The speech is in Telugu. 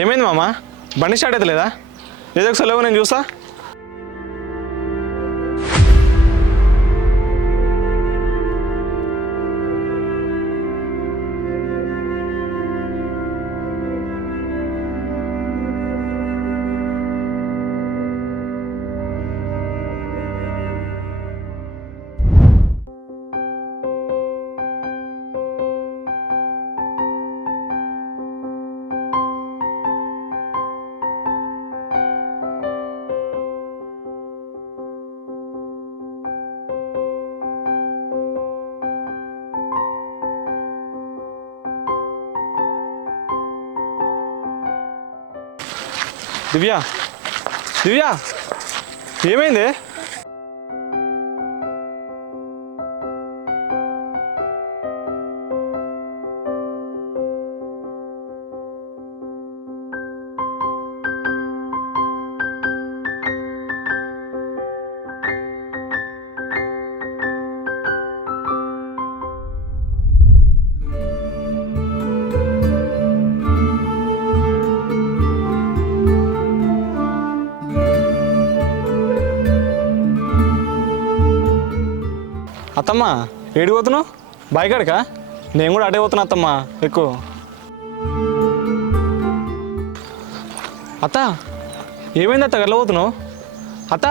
ఏమైంది మామ? బండి స్టార్ట్ అవుతలేదా? ఏదో ఒకసారి లేవు, నేను చూస్తా. దివ్య, దివ్య, ఏమైంది? అత్తమ్మ, ఏడికి పోతున్నావు? బాయికాడకా? నేను కూడా అటే పోతున్నా అత్తమ్మ. ఎక్కువ అత్త, ఏమైంది అత్త? గట్ల పోతున్నావు? అత్త